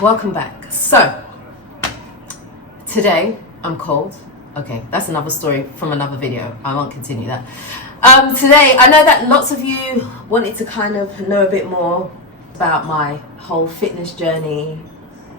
Welcome back. So today I'm cold. Okay, that's another story from another video. I won't continue that. Today I know that lots of you wanted to kind of know a bit more about my whole fitness journey,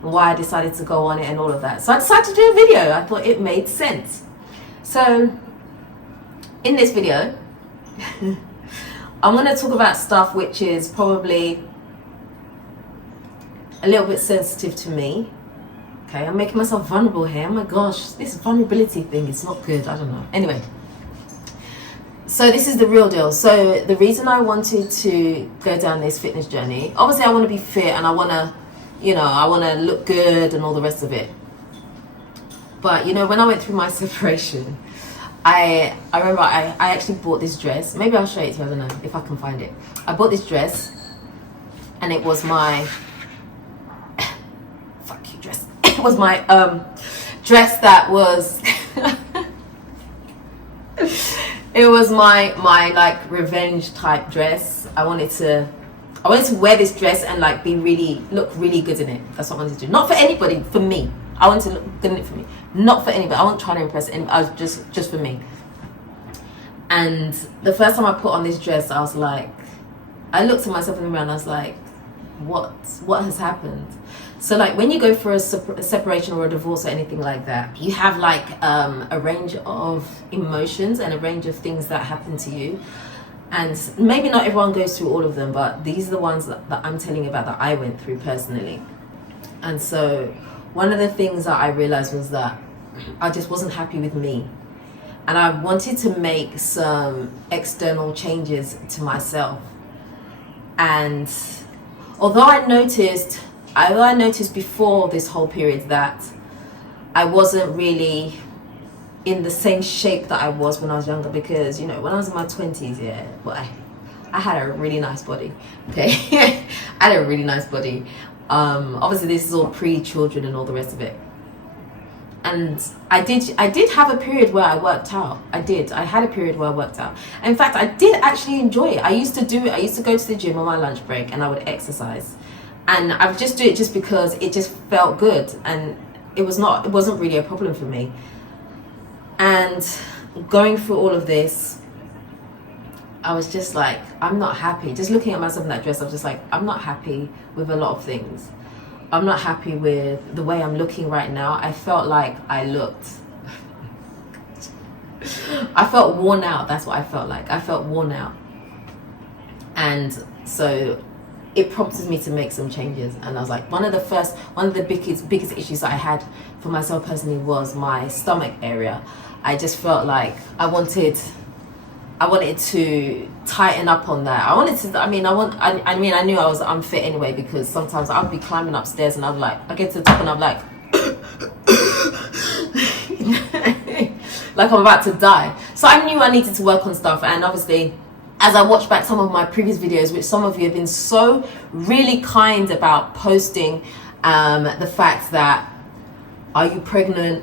why I decided to go on it and all of that. So I decided to do a video. I thought it made sense. So in this video I'm going to talk about stuff which is probably a little bit sensitive to me. Okay, I'm making myself vulnerable here. Oh my gosh, this vulnerability thing is not good. I don't know. Anyway, so this is the real deal. So the reason I wanted to go down this fitness journey, obviously I want to be fit and I want to, I want to look good and all the rest of it. But when I went through my separation, I remember I actually bought this dress. Maybe I'll show it to you. I don't know if I can find it. I bought this dress and it was my dress. It was my dress that was it was my like revenge type dress. I wanted to wear this dress and like look really good in it. That's what I wanted to do. Not for anybody, for me. I wanted to look good in it for me. Not for anybody. I wasn't trying to impress anybody. I was just for me. And the first time I put on this dress, I was like, I looked at myself in the mirror and I was like, what has happened? So like when you go for a separation or a divorce or anything like that, you have like a range of emotions and a range of things that happen to you. And maybe not everyone goes through all of them, but these are the ones that I'm telling you about that I went through personally. And so one of the things that I realized was that I just wasn't happy with me. And I wanted to make some external changes to myself. And although I noticed before this whole period that I wasn't really in the same shape that I was when I was younger, because when I was in my 20s, I had a really nice body. Okay, I had a really nice body. Obviously this is all pre-children and all the rest of it. And I did have a period where I worked out. I had a period where I worked out. In fact, I did actually enjoy it. I used to go to the gym on my lunch break and I would exercise. And I would just do it just because it just felt good, and it wasn't really a problem for me. And going through all of this, I was just like, I'm not happy. Just looking at myself in that dress, I was just like, I'm not happy with a lot of things. I'm not happy with the way I'm looking right now. I felt like I felt worn out. That's what I felt like. I felt worn out. And so it prompted me to make some changes. And I was like, one of the biggest issues that I had for myself personally was my stomach area. I just felt like I wanted to tighten up on that. I knew I was unfit anyway, because sometimes I would be climbing upstairs and I get to the top and I'm like like I'm about to die. So I knew I needed to work on stuff. And obviously, as I watched back some of my previous videos, which some of you have been so really kind about posting, the fact that, are you pregnant?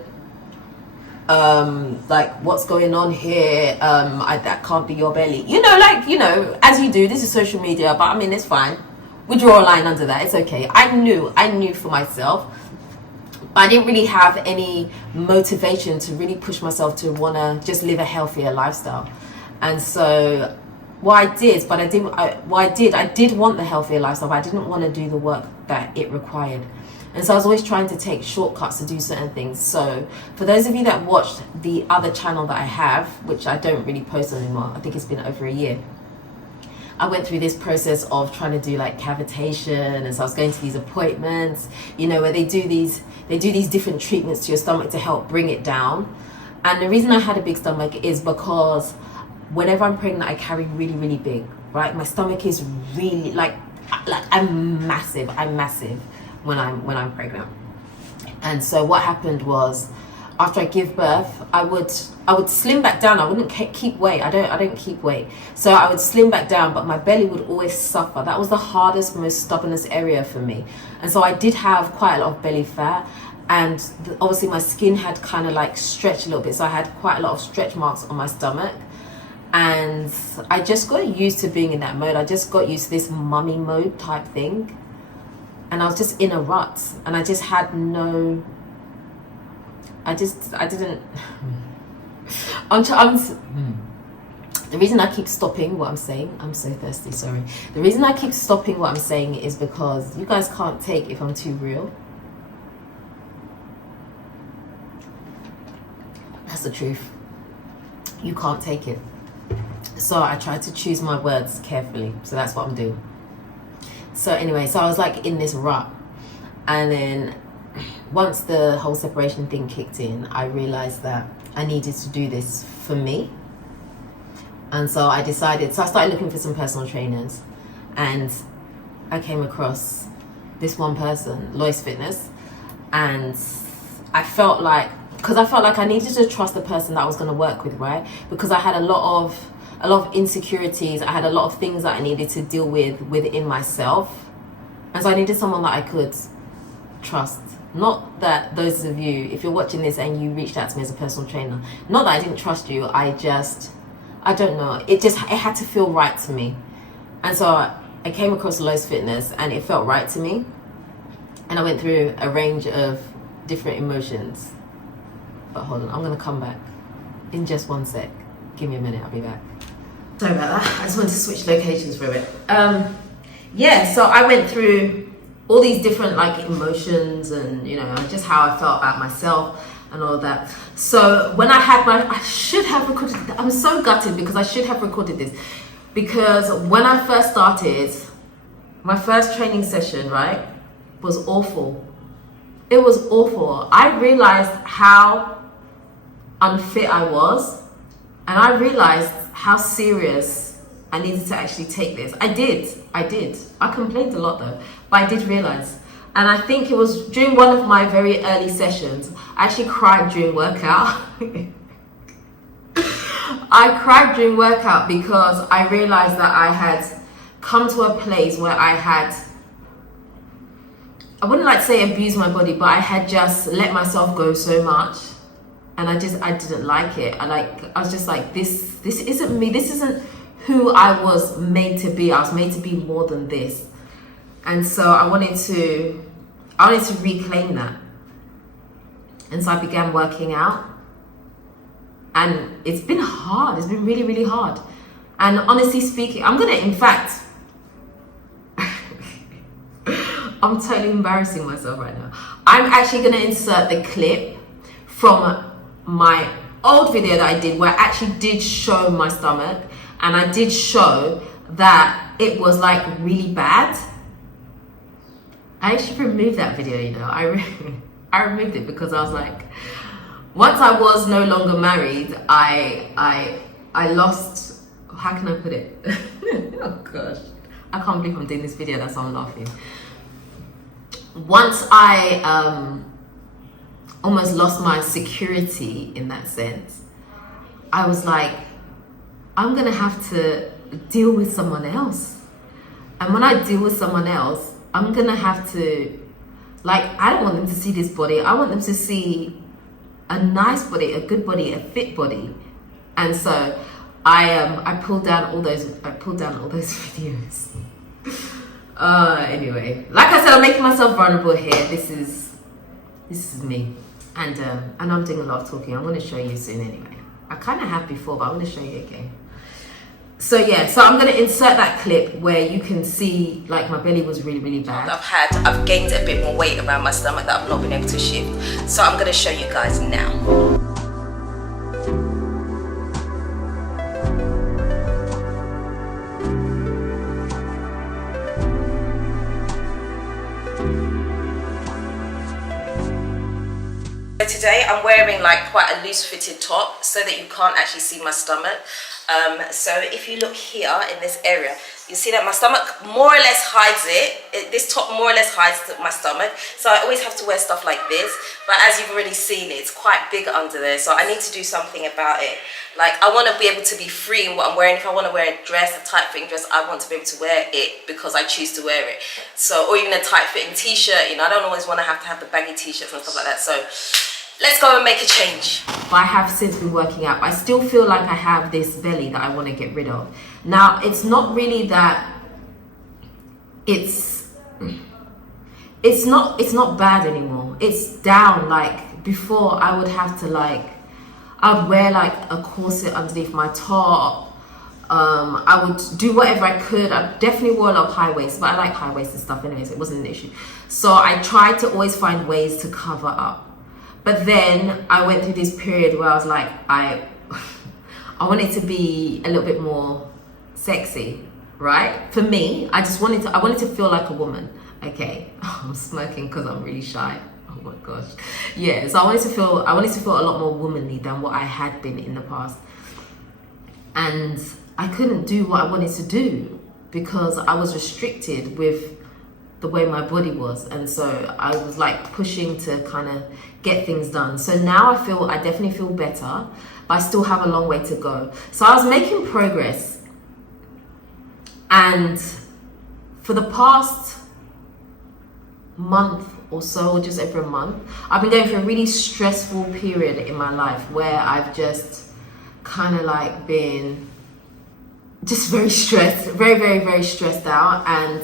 Like, what's going on here? That can't be your belly. As you do, this is social media, but I mean, it's fine. We draw a line under that. It's okay. I knew for myself, but I didn't really have any motivation to really push myself to want to just live a healthier lifestyle. And so I did want the healthier lifestyle, but I didn't want to do the work that it required. And so I was always trying to take shortcuts to do certain things. So for those of you that watched the other channel that I have, which I don't really post anymore, I think it's been over a year, I went through this process of trying to do like cavitation. And so I was going to these appointments, where they do these different treatments to your stomach to help bring it down. And the reason I had a big stomach is because whenever I'm pregnant, I carry really, really big, right? My stomach is really like I'm massive when I'm pregnant. And so what happened was, after I give birth, I would slim back down. I wouldn't keep weight. I don't keep weight. So I would slim back down, but my belly would always suffer. That was the hardest, most stubbornest area for me. And so I did have quite a lot of belly fat, and obviously my skin had kind of like stretched a little bit. So I had quite a lot of stretch marks on my stomach. And I just got used to being in that mode. I just got used to this mummy mode type thing. and I was just in a rut, and I just had no, I didn't, the reason I keep stopping what I'm saying, I'm so thirsty, sorry. The reason I keep stopping what I'm saying is because you guys can't take if I'm too real. That's the truth. You can't take it. So I try to choose my words carefully. So that's what I'm doing. So anyway, so I was like in this rut. And then once the whole separation thing kicked in, I realized that I needed to do this for me. And so I decided, so I started looking for some personal trainers, and I came across this one person, Lois Fitness, and I felt like I needed to trust the person that I was going to work with, right? Because I had a lot of insecurities, I had a lot of things that I needed to deal with within myself, and so I needed someone that I could trust. Not that those of you, if you're watching this and you reached out to me as a personal trainer, not that I didn't trust you, I don't know, it had to feel right to me. And so I came across Lois Fitness and it felt right to me, and I went through a range of different emotions. But hold on, I'm gonna come back in just one sec. Give me a minute, I'll be back. Sorry about that, I just wanted to switch locations for a bit. Yeah, so I went through all these different like emotions and, you know, just how I felt about myself and all of that. So when I should have recorded, I'm so gutted because I should have recorded this, because when I first started, my first training session, right, was awful. It was awful. I realized how unfit I was, and I realized how serious I needed to actually take this. I did. I complained a lot though, but I did realize. And I think it was during one of my very early sessions, I actually cried during workout. I cried during workout because I realized that I had come to a place where I wouldn't like to say abuse my body, but I had just let myself go so much. And I didn't like it. I was just like, this isn't me. This isn't who I was made to be. I was made to be more than this. And so I wanted to reclaim that. And so I began working out. And it's been hard. It's been really, really hard. And honestly speaking, I'm totally embarrassing myself right now. I'm actually going to insert the clip from my old video that I did where I actually did show my stomach, and I did show that it was like really bad. I actually removed that video, you know. I removed it because I was like, once I was no longer married, I lost, how can I put it? Oh gosh, I can't believe I'm doing this video, that's why I'm laughing. Once I almost lost my security in that sense, I was like, I'm gonna have to deal with someone else. And when I deal with someone else, I'm gonna have to, like, I don't want them to see this body. I want them to see a nice body, a good body, a fit body. And so I pulled down all those videos. Anyway, like I said, I'm making myself vulnerable here. This is me, and I'm doing a lot of talking. I'm going to show you soon anyway. I kind of have before, but I'm going to show you again. So yeah, so I'm going to insert that clip where you can see like my belly was really, really bad. I've gained a bit more weight around my stomach that I've not been able to shift. So I'm going to show you guys now. Today I'm wearing like quite a loose fitted top so that you can't actually see my stomach. So if you look here in this area, you see that my stomach more or less hides it. This top more or less hides my stomach. So I always have to wear stuff like this. But as you've already seen, it's quite big under there. So I need to do something about it. Like, I want to be able to be free in what I'm wearing. If I want to wear a dress, a tight fitting dress, I want to be able to wear it because I choose to wear it. So, or even a tight fitting t-shirt, you know, I don't always want to have the baggy t-shirts and stuff like that. So let's go and make a change. I have since been working out, but I still feel like I have this belly that I want to get rid of. Now, it's not really that it's not bad anymore. It's down. Like before, I would have to like, I'd wear like a corset underneath my top. I would do whatever I could. I definitely wore a lot of high waist, but I like high waisted stuff anyways. It wasn't an issue. So I tried to always find ways to cover up. But then I went through this period where I was like, I wanted to be a little bit more sexy, right? For me, I wanted to feel like a woman. Okay, I'm smirking because I'm really shy. Oh my gosh. Yeah, so I wanted to feel a lot more womanly than what I had been in the past. And I couldn't do what I wanted to do because I was restricted with the way my body was. And so I was like pushing to kind of get things done. So now I definitely feel better, but I still have a long way to go. So I was making progress. And for the past month or so, or just over a month, I've been going through a really stressful period in my life where I've just kind of like been just very stressed, very, very, very stressed out. And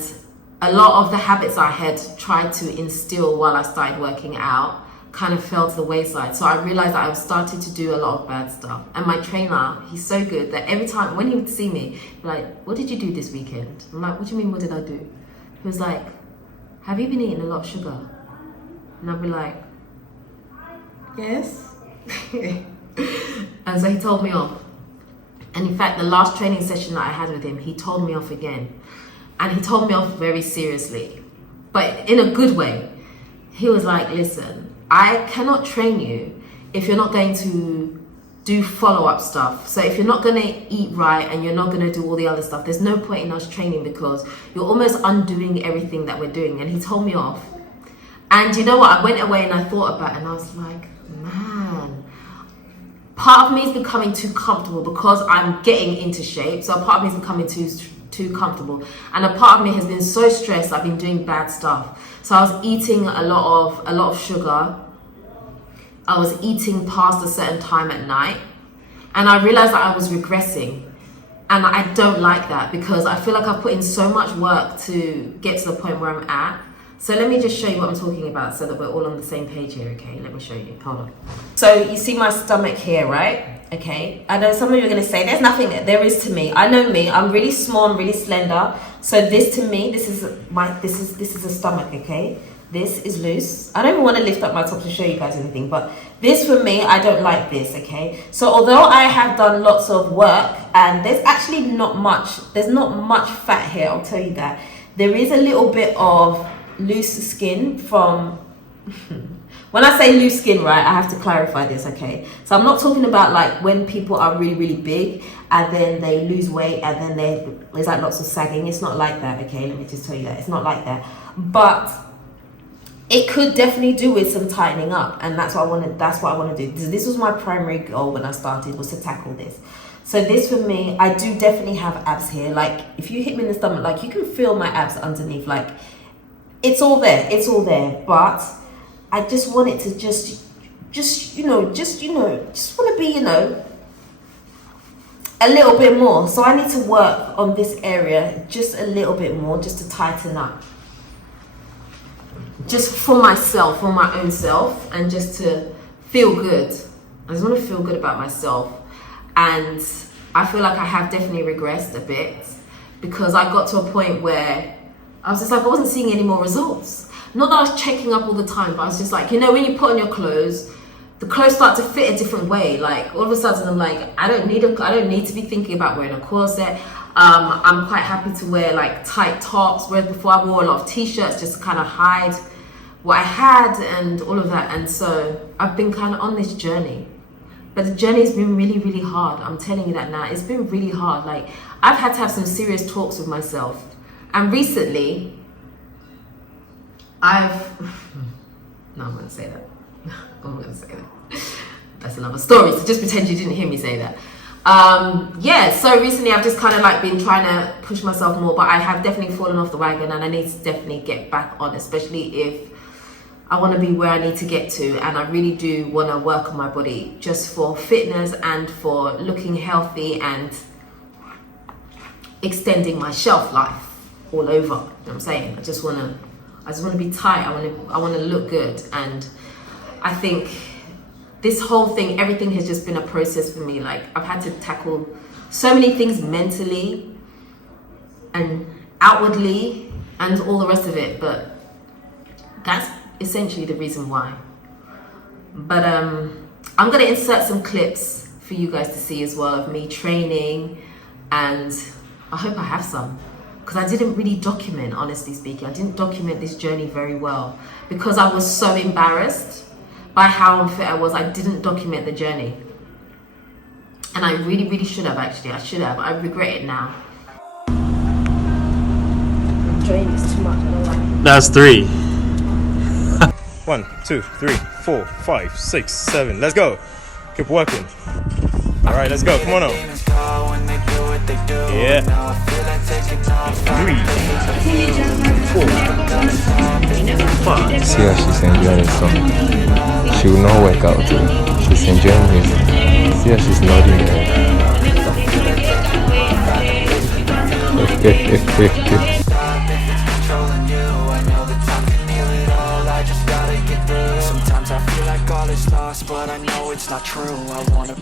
a lot of the habits I had tried to instill while I started working out kind of fell to the wayside. So I realized that I was starting to do a lot of bad stuff. And my trainer, he's so good that every time when he would see me, he'd be like, what did you do this weekend? I'm like, what do you mean, what did I do? He was like, have you been eating a lot of sugar? And I'd be like, yes. And so he told me off. And in fact, the last training session that I had with him, he told me off again. And he told me off very seriously, but in a good way. He was like, listen, I cannot train you if you're not going to do follow-up stuff. So if you're not going to eat right and you're not going to do all the other stuff, there's no point in us training because you're almost undoing everything that we're doing. And he told me off. And you know what? I went away and I thought about it and I was like, man, part of me is becoming too comfortable because I'm getting into shape. So a part of me is becoming too comfortable. And a part of me has been so stressed, I've been doing bad stuff. So I was eating a lot of sugar. I was eating past a certain time at night. And I realized that I was regressing. And I don't like that because I feel like I've put in so much work to get to the point where I'm at. So let me just show you what I'm talking about so that we're all on the same page here, okay? Let me show you, hold on. So you see my stomach here, right? Okay, I know some of you are gonna say, there's nothing there. There is to me. I know me, I'm really small, I'm really slender. So this to me, this is a stomach, okay? This is loose. I don't even wanna lift up my top to show you guys anything, but this for me, I don't like this, okay? So although I have done lots of work and there's actually there's not much fat here, I'll tell you that. There is a little bit of loose skin from, when I say loose skin, right, I have to clarify this, okay? So I'm not talking about like when people are really, really big and then they lose weight and then there's like lots of sagging. It's not like that, okay? Let me just tell you that. It's not like that. But it could definitely do with some tightening up, and that's what I want to do. This was my primary goal when I started, was to tackle this. So this for me, I do definitely have abs here. Like if you hit me in the stomach, like you can feel my abs underneath, like it's all there, but I just want it to just want to be, a little bit more. So I need to work on this area just a little bit more, just to tighten up. Just for myself, for my own self, and just to feel good. I just want to feel good about myself. And I feel like I have definitely regressed a bit because I got to a point where I was just like, I wasn't seeing any more results. Not that I was checking up all the time, but I was just like, when you put on your clothes, the clothes start to fit a different way. Like all of a sudden I'm like, I don't need to be thinking about wearing a corset. I'm quite happy to wear like tight tops, whereas before I wore a lot of t-shirts just to kind of hide what I had and all of that. And so I've been kind of on this journey. But the journey has been really, really hard. I'm telling you that now. It's been really hard. Like I've had to have some serious talks with myself. And recently, no, I'm going to say that. I'm going to say that. That's another story. So just pretend you didn't hear me say that. So recently I've just kind of like been trying to push myself more, but I have definitely fallen off the wagon and I need to definitely get back on, especially if I want to be where I need to get to. And I really do want to work on my body just for fitness and for looking healthy and extending my shelf life all over. You know what I'm saying? I I just want to be tight. I want to look good. And I think this whole thing, everything has just been a process for me. Like, I've had to tackle so many things mentally and outwardly and all the rest of it, but that's essentially the reason why. But I'm gonna insert some clips for you guys to see as well of me training, and I hope I have some, because I didn't really document, honestly speaking. I didn't document this journey very well because I was so embarrassed by how unfit I was. I didn't document the journey, and I really should have. Actually, I should have. I regret it now. I'm enjoying this too much. I don't like it. That's 3. 1, 2, 3, 4, 5, 6, 7. Let's go. Keep working. All right, let's go. Come on up. Yeah. 3, 4, 5. See how she's enjoying it, so she will not work out too. She's enjoying it. See how she's nodding there.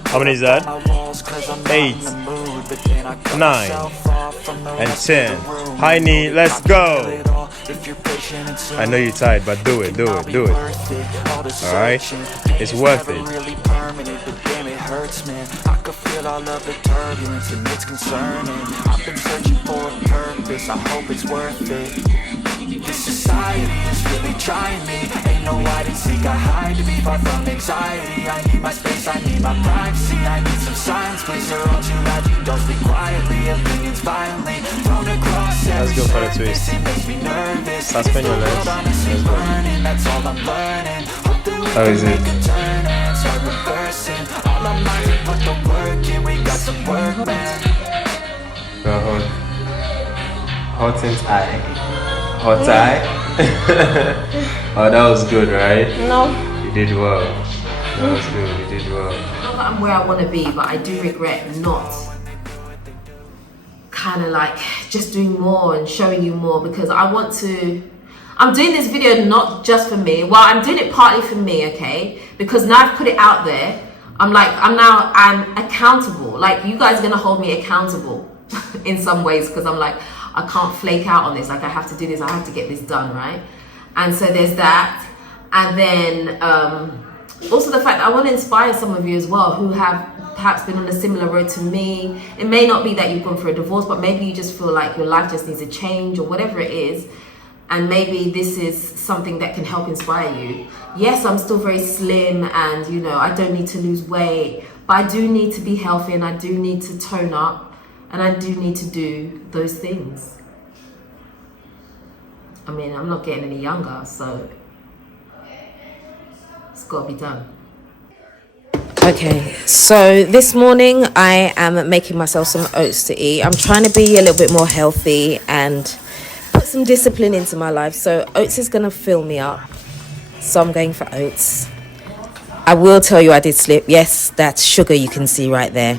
How many is that? 8, 9, and 10. High knee, let's go. I know you're tired, but do it. Alright? It's worth it. I could feel all of the turbulence and it's concerning. I've been searching for a purpose, I hope it's worth it. This society is really trying me. Ain't no hide and seek, I hide to be far from anxiety. I need my space, I need my privacy. I need some silence, please, or won't you loud? You don't speak quietly, opinions violently thrown across. Let's go for the twist. It makes me nervous. Suspend your legs. Let's go. That's all I'm learning. How is it? Put the work in, we got some work, man. Hot and eye. Hot eye? Oh, that was good, right? No. You did well. That was good, you did well. Not that I'm where I want to be, but I do regret not kind of like just doing more and showing you more, because I'm doing this video not just for me. Well, I'm doing it partly for me, okay? Because now I've put it out there. I'm accountable. Like, you guys are gonna hold me accountable in some ways, because I'm like, I can't flake out on this. Like, I have to do this, I have to get this done, right? And so there's that. And then also the fact that I want to inspire some of you as well who have perhaps been on a similar road to me. It may not be that you've gone through a divorce, but maybe you just feel like your life just needs a change or whatever it is. And maybe this is something that can help inspire you. Yes, I'm still very slim and, you know, I don't need to lose weight, but I do need to be healthy and I do need to tone up and I do need to do those things. I mean, I'm not getting any younger, so it's got to be done. Okay, so this morning I am making myself some oats to eat. I'm trying to be a little bit more healthy and put some discipline into my life. So oats is going to fill me up. So I'm going for oats. I will tell you I did slip. Yes, that's sugar you can see right there.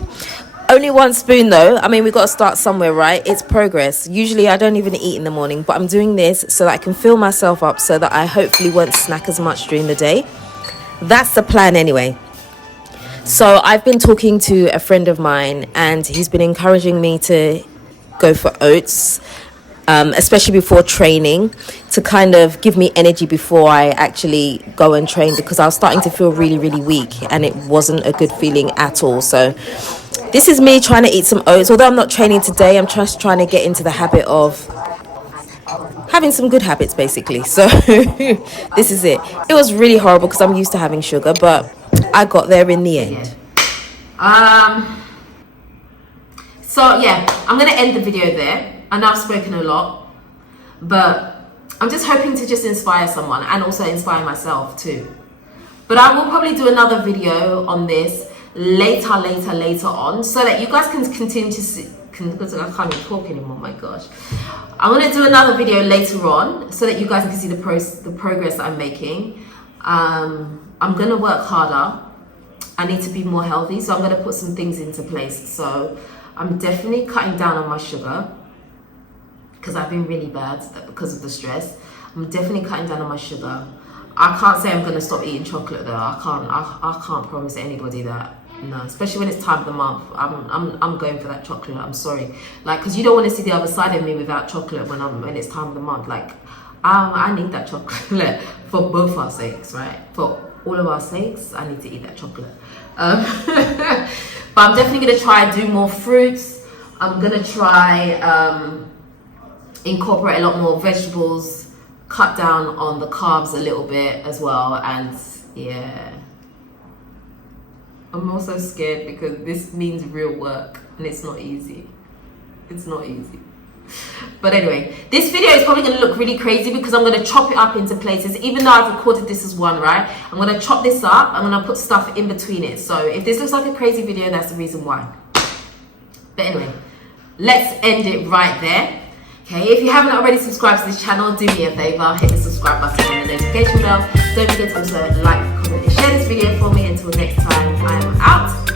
Only 1 spoon though. I mean, we got to start somewhere, right? It's progress. Usually I don't even eat in the morning, but I'm doing this so that I can fill myself up so that I hopefully won't snack as much during the day. That's the plan anyway. So I've been talking to a friend of mine and he's been encouraging me to go for oats, especially before training, to kind of give me energy before I actually go and train, because I was starting to feel really weak and it wasn't a good feeling at all. So this is me trying to eat some oats. Although I'm not training today, I'm just trying to get into the habit of having some good habits, basically. So this is it. It was really horrible because I'm used to having sugar, but I got there in the end. So yeah, I'm going to end the video there. I know I've spoken a lot, but I'm just hoping to just inspire someone and also inspire myself too. But I will probably do another video on this later on, so that you guys can continue to see, because I can't even talk anymore, my gosh. I'm going to do another video later on so that you guys can see the progress that I'm making. I'm going to work harder. I need to be more healthy, so I'm going to put some things into place. So I'm definitely cutting down on my sugar, because I've been really bad because of the stress. I'm definitely cutting down on my sugar. I can't say I'm gonna stop eating chocolate though. I can't promise anybody that. No, especially when it's time of the month. I'm going for that chocolate. I'm sorry, like, because you don't want to see the other side of me without chocolate when it's time of the month. Like, I need that chocolate for both our sakes, right? For all of our sakes, I need to eat that chocolate. But I'm definitely gonna try and do more fruits. I'm gonna try incorporate a lot more vegetables, cut down on the carbs a little bit as well, and yeah. I'm also scared because this means real work and it's not easy. It's not easy. But anyway, this video is probably going to look really crazy because I'm going to chop it up into places. Even though I've recorded this as one, right? I'm going to chop this up. I'm going to put stuff in between it. So if this looks like a crazy video, that's the reason why. But anyway, let's end it right there. Okay, if you haven't already subscribed to this channel, do me a favor, hit the subscribe button and the notification bell. Don't forget to also like, comment and share this video for me. Until next time, I am out.